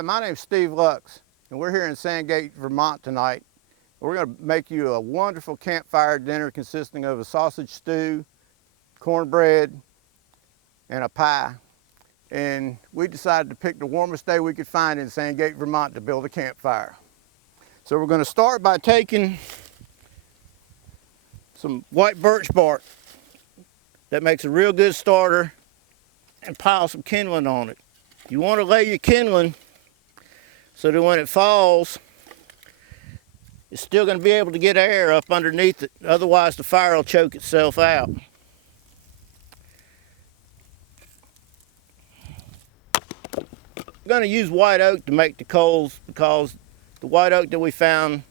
Hi, my name's Steve Lux, and we're here in Sandgate, Vermont tonight. We're going to make you a wonderful campfire dinner consisting of a sausage stew, cornbread, and a pie. And we decided to pick the warmest day we could find in Sandgate, Vermont to build a campfire. So we're going to start by taking some white birch bark that makes a real good starter and pile some kindling on it. You want to lay your kindling so that when it falls, it's still going to be able to get air up underneath it. Otherwise, the fire will choke itself out. I'm going to use white oak to make the coals because the white oak that we found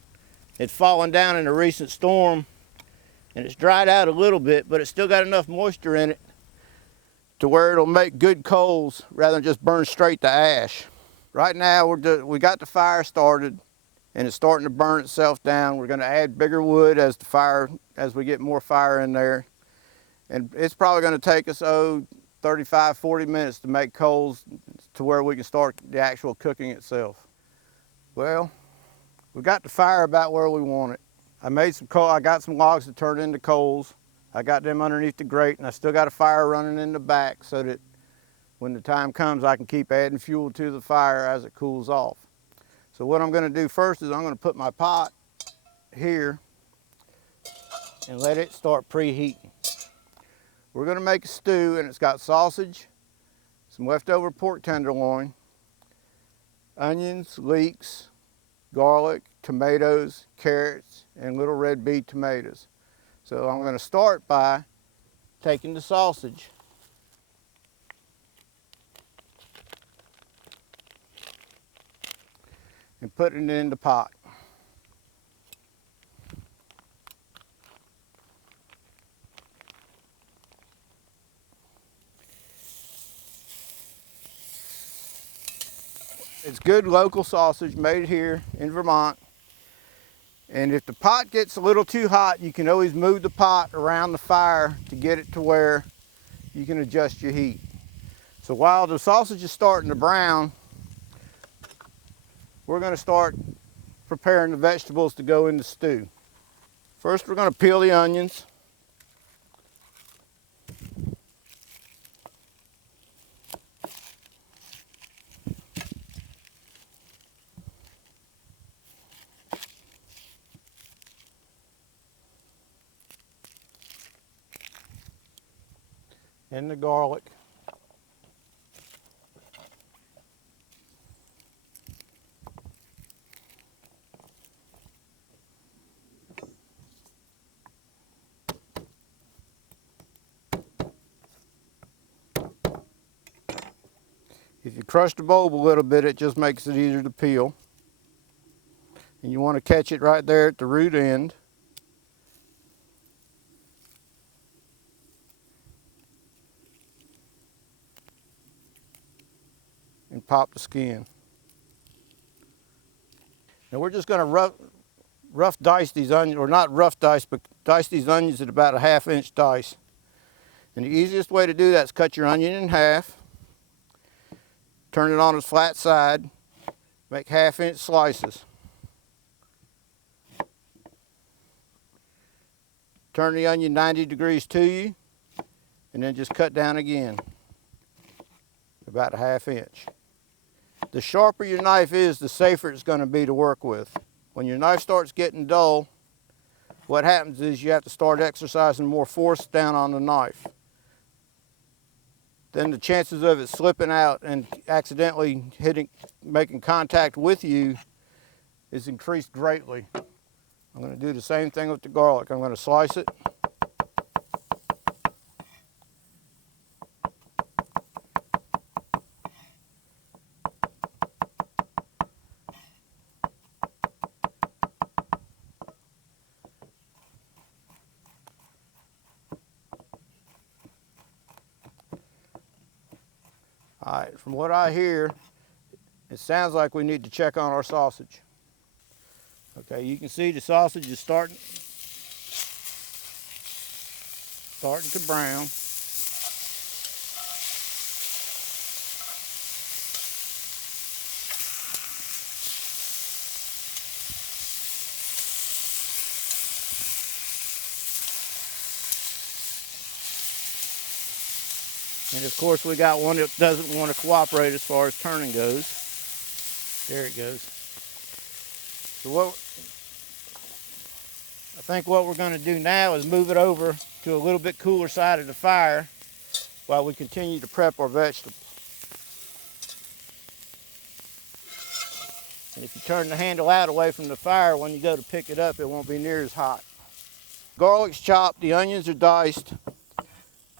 had fallen down in a recent storm and it's dried out a little bit, but it's still got enough moisture in it to where it'll make good coals rather than just burn straight to ash. Right now we got the fire started and it's starting to burn itself down. We're going to add bigger wood as we get more fire in there. And it's probably going to take us 35-40 minutes to make coals to where we can start the actual cooking itself. Well, we got the fire about where we want it. I got some logs to turn into coals. I got them underneath the grate, and I still got a fire running in the back so that when the time comes, I can keep adding fuel to the fire as it cools off. So what I'm going to do first is I'm going to put my pot here and let it start preheating. We're going to make a stew, and it's got sausage, some leftover pork tenderloin, onions, leeks, garlic, tomatoes, carrots, and little red beet tomatoes. So I'm going to start by taking the sausage and putting it in the pot. It's good local sausage made here in Vermont. And if the pot gets a little too hot, you can always move the pot around the fire to get it to where you can adjust your heat. So while the sausage is starting to brown, we're going to start preparing the vegetables to go in the stew. First, we're going to peel the onions. And the garlic. If you crush the bulb a little bit, it just makes it easier to peel. And you want to catch it right there at the root end. And pop the skin. Now we're just going to rough dice these onions, or not rough dice, but dice these onions at about a 1/2 inch dice. And the easiest way to do that is cut your onion in half, turn it on its flat side, make 1/2 inch slices. Turn the onion 90 degrees to you, and then just cut down again, about a 1/2 inch. The sharper your knife is, the safer it's going to be to work with. When your knife starts getting dull, what happens is you have to start exercising more force down on the knife. Then the chances of it slipping out and accidentally making contact with you is increased greatly. I'm going to do the same thing with the garlic. I'm going to slice it. All right, from what I hear, it sounds like we need to check on our sausage. Okay, you can see the sausage is starting to brown. And of course we got one that doesn't want to cooperate as far as turning goes. There it goes. So I think what we're going to do now is move it over to a little bit cooler side of the fire while we continue to prep our vegetables. And if you turn the handle out away from the fire, when you go to pick it up, it won't be near as hot. Garlic's chopped, the onions are diced.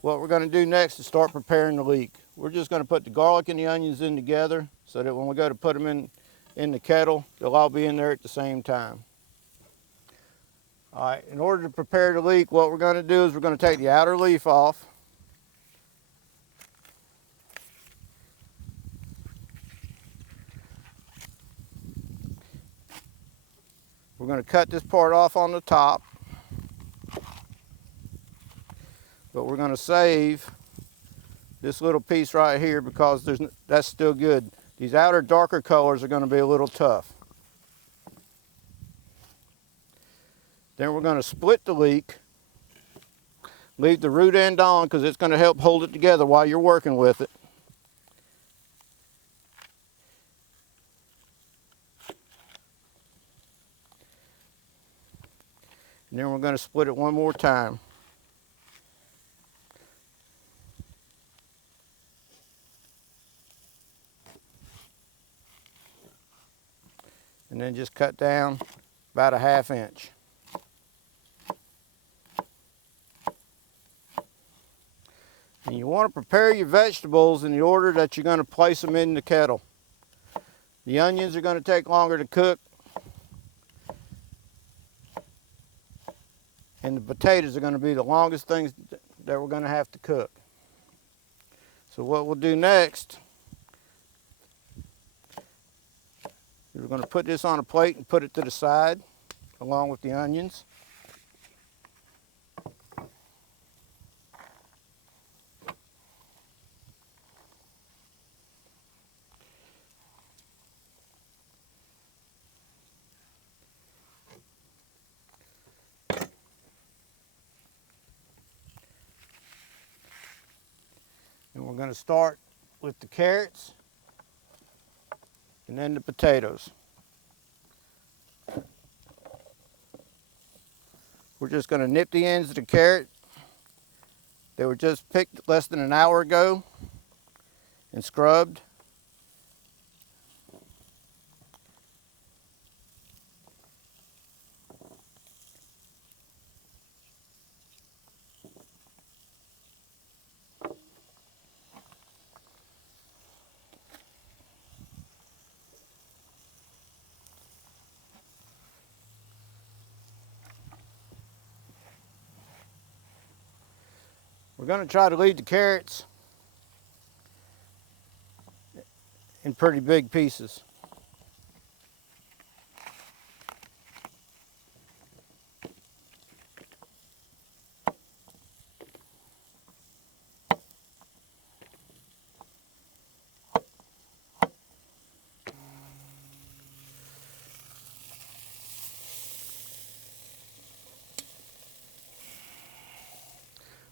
What we're going to do next is start preparing the leek. We're just going to put the garlic and the onions in together so that when we go to put them in the kettle, they'll all be in there at the same time. All right, in order to prepare the leek, what we're going to do is we're going to take the outer leaf off. We're going to cut this part off on the top, but we're going to save this little piece right here because that's still good. These outer darker colors are going to be a little tough. Then we're going to split the leek, leave the root end on because it's going to help hold it together while you're working with it. And then we're going to split it one more time. And then just cut down about a 1/2 inch. And you want to prepare your vegetables in the order that you're going to place them in the kettle. The onions are going to take longer to cook, and the potatoes are going to be the longest things that we're going to have to cook. So what we'll do next is we're going to put this on a plate and put it to the side along with the onions. And we're going to start with the carrots and then the potatoes. We're just going to nip the ends of the carrot. They were just picked less than an hour ago and scrubbed. We're going to try to leave the carrots in pretty big pieces.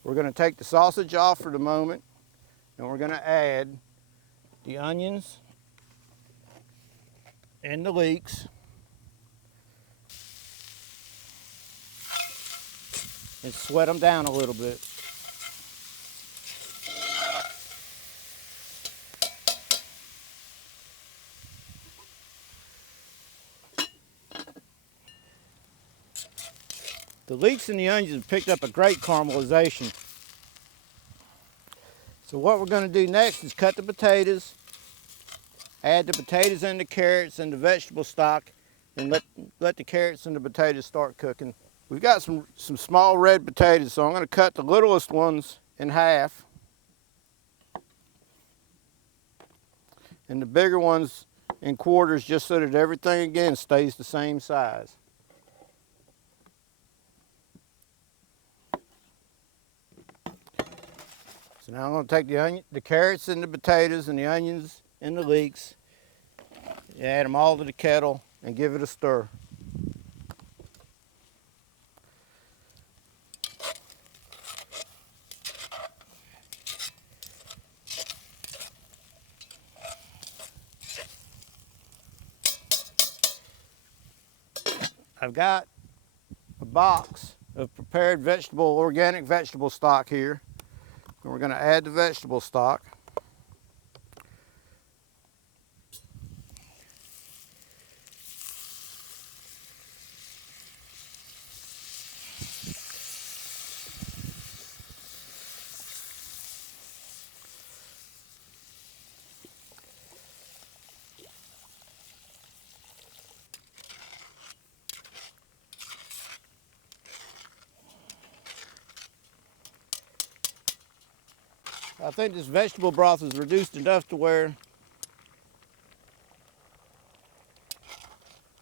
We're going to take the sausage off for the moment, and we're going to add the onions and the leeks and sweat them down a little bit. The leeks and the onions have picked up a great caramelization. So what we're going to do next is cut the potatoes, add the potatoes and the carrots and the vegetable stock, and let the carrots and the potatoes start cooking. We've got some small red potatoes, so I'm going to cut the littlest ones in half, and the bigger ones in quarters, just so that everything again stays the same size. So now I'm going to take the carrots and the potatoes and the onions and the leeks, add them all to the kettle and give it a stir. I've got a box of prepared organic vegetable stock here. And we're going to add the vegetable stock. I think this vegetable broth is reduced enough to where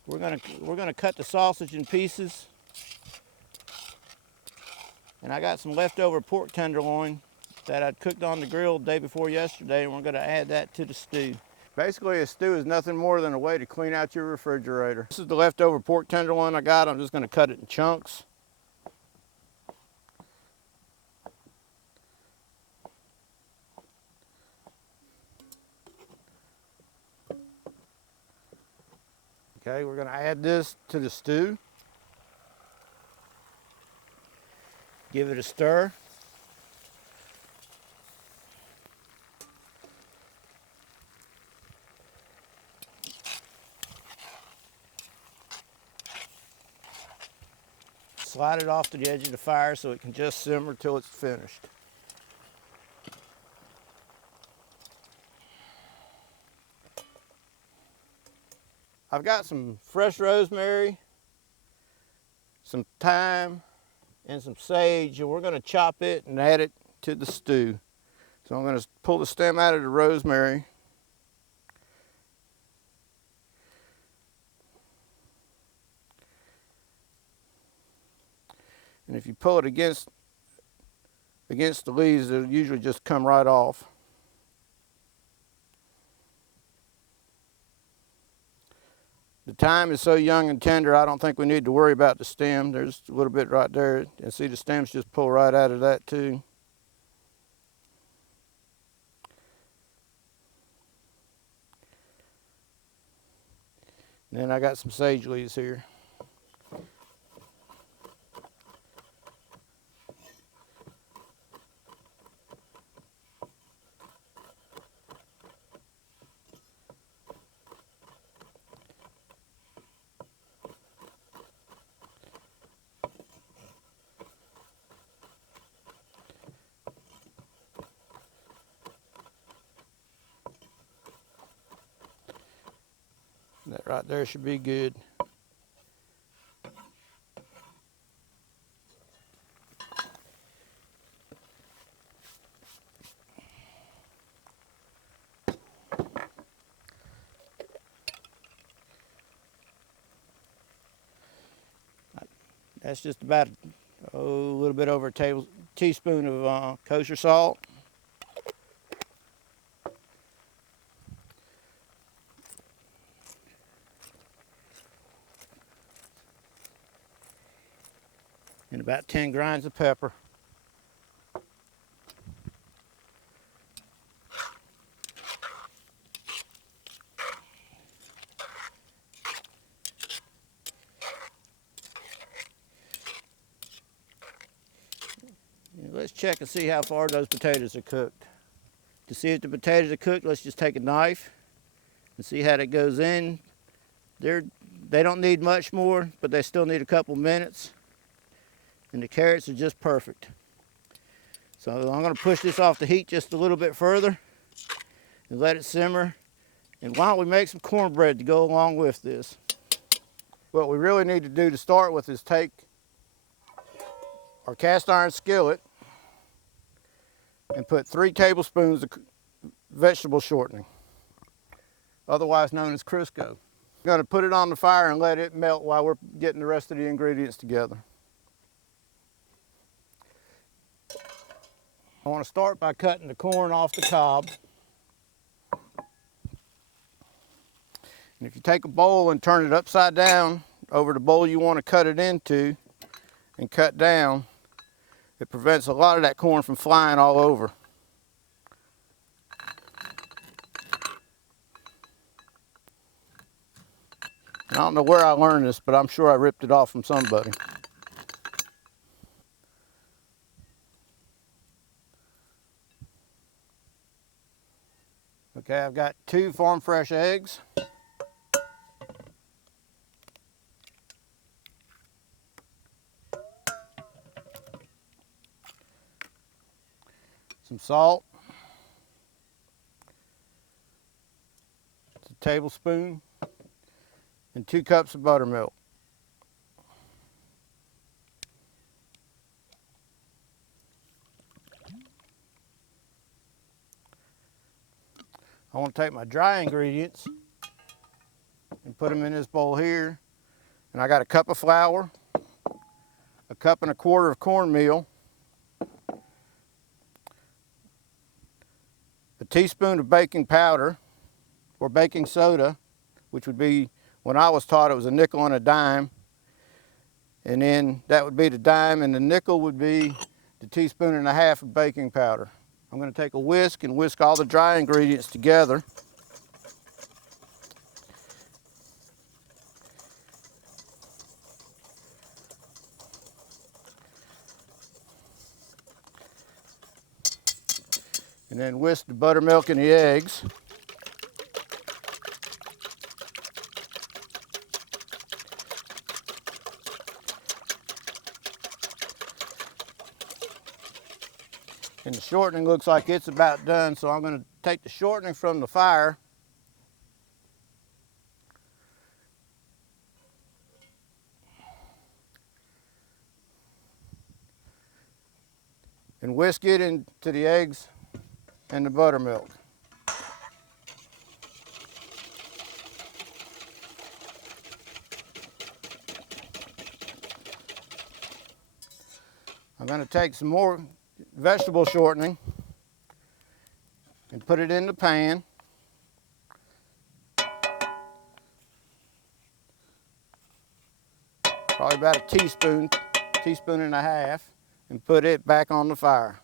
we're gonna cut the sausage in pieces. And I got some leftover pork tenderloin that I'd cooked on the grill the day before yesterday, and we're gonna add that to the stew. Basically, a stew is nothing more than a way to clean out your refrigerator. This is the leftover pork tenderloin I got. I'm just gonna cut it in chunks. Okay, we're gonna add this to the stew. Give it a stir. Slide it off to the edge of the fire so it can just simmer till it's finished. I've got some fresh rosemary, some thyme, and some sage, and we're going to chop it and add it to the stew. So I'm going to pull the stem out of the rosemary. And if you pull it against the leaves, it'll usually just come right off. The thyme is so young and tender, I don't think we need to worry about the stem. There's a little bit right there. And see, the stems just pull right out of that too. And then I got some sage leaves here. That right there should be good. That's just about a little bit over a teaspoon of kosher salt. And about 10 grinds of pepper. Let's check and see how far those potatoes are cooked. To see if the potatoes are cooked, let's just take a knife and see how that goes in. They don't need much more, but they still need a couple minutes. And the carrots are just perfect. So I'm going to push this off the heat just a little bit further and let it simmer. And why don't we make some cornbread to go along with this? What we really need to do to start with is take our cast iron skillet and put 3 tablespoons of vegetable shortening, otherwise known as Crisco. I'm going to put it on the fire and let it melt while we're getting the rest of the ingredients together. I want to start by cutting the corn off the cob. And if you take a bowl and turn it upside down over the bowl you want to cut it into and cut down, it prevents a lot of that corn from flying all over. I don't know where I learned this, but I'm sure I ripped it off from somebody. Okay, I've got 2 farm fresh eggs. Some salt. It's a tablespoon. And 2 cups of buttermilk. I want to take my dry ingredients and put them in this bowl here. And I got a cup of flour, a cup and a quarter of cornmeal, a teaspoon of baking powder or baking soda, which would be, when I was taught, it was a nickel and a dime. And then that would be the dime, and the nickel would be the teaspoon and a half of baking powder. I'm going to take a whisk and whisk all the dry ingredients together. And then whisk the buttermilk and the eggs. And the shortening looks like it's about done, so I'm going to take the shortening from the fire and whisk it into the eggs and the buttermilk. I'm going to take some more vegetable shortening and put it in the pan. Probably about a teaspoon and a half, and put it back on the fire.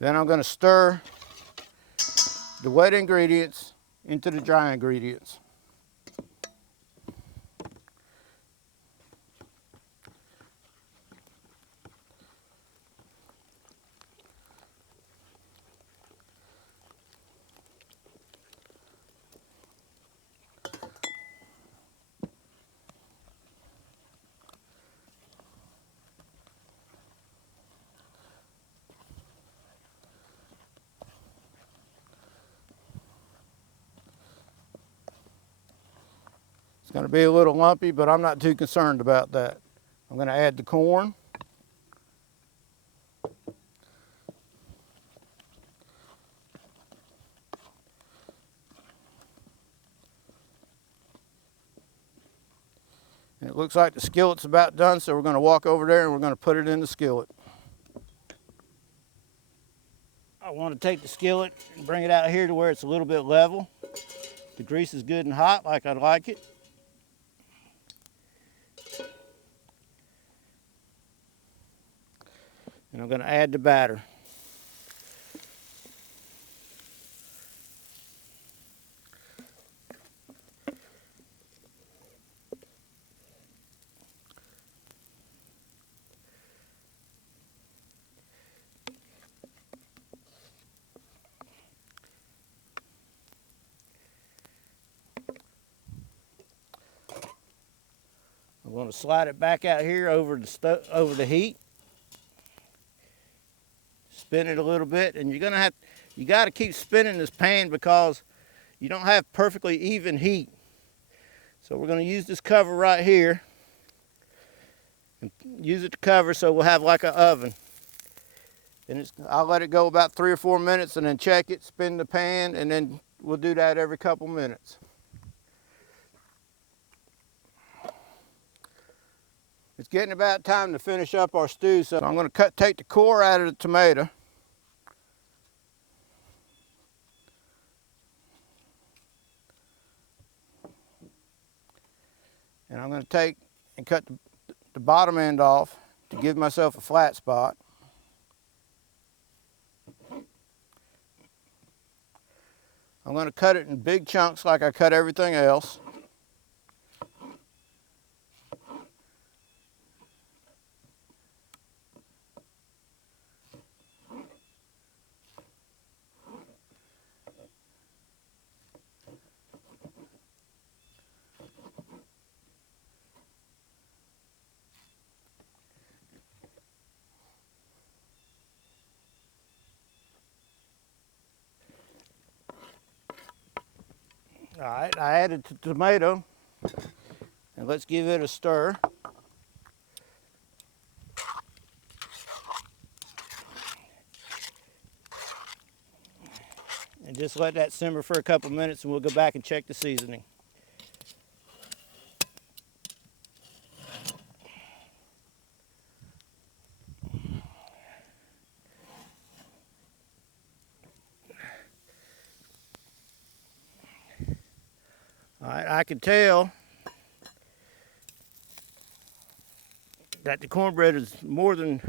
Then I'm going to stir the wet ingredients into the dry ingredients. It's going to be a little lumpy, but I'm not too concerned about that. I'm going to add the corn. And it looks like the skillet's about done, so we're going to walk over there and we're going to put it in the skillet. I want to take the skillet and bring it out here to where it's a little bit level. The grease is good and hot like I'd like it. And I'm going to add the batter. I'm going to slide it back out here over the heat. Spin it a little bit, and you got to keep spinning this pan because you don't have perfectly even heat. So we're going to use this cover right here and use it to cover so we'll have like an oven. And I'll let it go about 3 or 4 minutes and then check it, spin the pan, and then we'll do that every couple minutes. It's getting about time to finish up our stew, so I'm going to take the core out of the tomato. And I'm going to take and cut the bottom end off to give myself a flat spot. I'm going to cut it in big chunks like I cut everything else. All right, I added the tomato, and let's give it a stir. And just let that simmer for a couple minutes and we'll go back and check the seasoning. All right, I can tell that the cornbread is more than,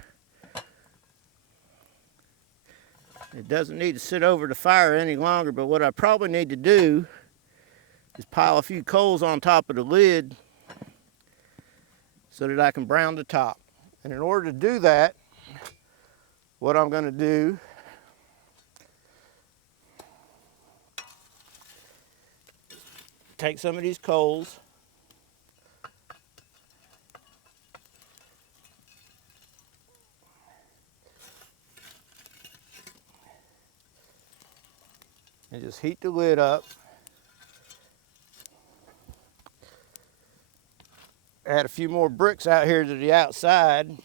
it doesn't need to sit over the fire any longer, but what I probably need to do is pile a few coals on top of the lid so that I can brown the top. And in order to do that, what I'm going to do take some of these coals and just heat the lid up. Add a few more bricks out here to the outside.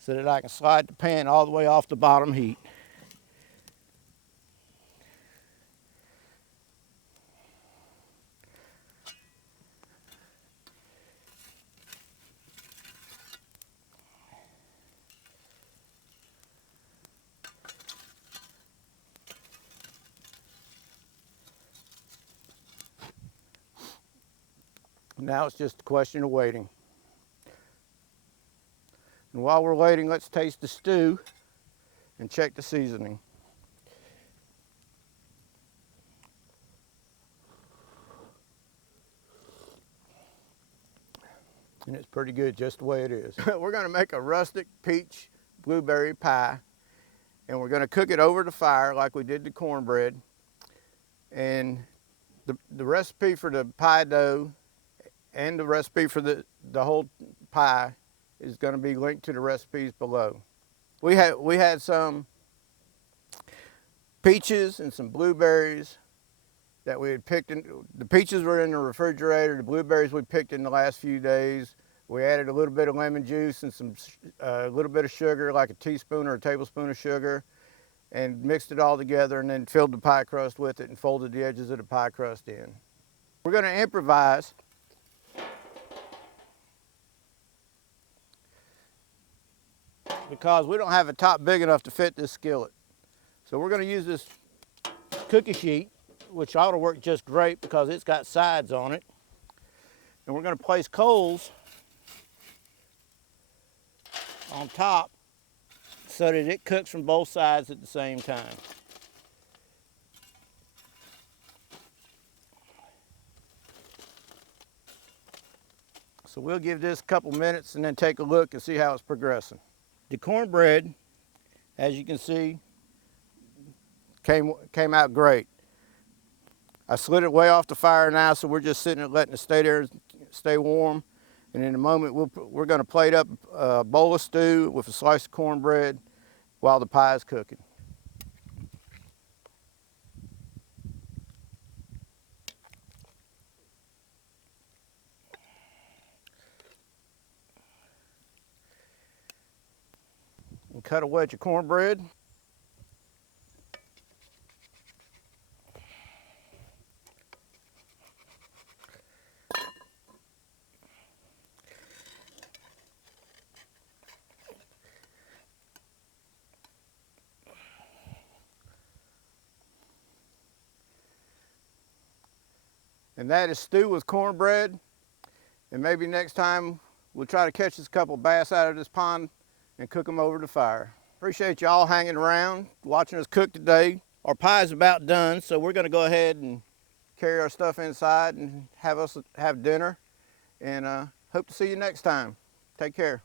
So that I can slide the pan all the way off the bottom heat. Now it's just a question of waiting. And while we're waiting, let's taste the stew and check the seasoning. And it's pretty good just the way it is. We're going to make a rustic peach blueberry pie, and we're going to cook it over the fire like we did the cornbread. And the recipe for the pie dough and the recipe for the whole pie is going to be linked to the recipes below. We had some peaches and some blueberries that we had picked. The peaches were in the refrigerator. The blueberries we picked in the last few days. We added a little bit of lemon juice and a little bit of sugar, like a teaspoon or a tablespoon of sugar, and mixed it all together, and then filled the pie crust with it and folded the edges of the pie crust in. We're going to improvise. Because we don't have a top big enough to fit this skillet. So we're going to use this cookie sheet, which ought to work just great because it's got sides on it. And we're going to place coals on top so that it cooks from both sides at the same time. So we'll give this a couple minutes and then take a look and see how it's progressing. The cornbread, as you can see, came out great. I slid it way off the fire now, so we're just sitting there letting it stay there, stay warm. And in a moment, we're going to plate up a bowl of stew with a slice of cornbread while the pie is cooking. And cut a wedge of cornbread. and that is stew with cornbread. And maybe next time we'll try to catch us a couple bass out of this pond and cook them over the fire. Appreciate y'all hanging around, watching us cook today. Our pie's about done, so we're gonna go ahead and carry our stuff inside and have dinner. And hope to see you next time. Take care.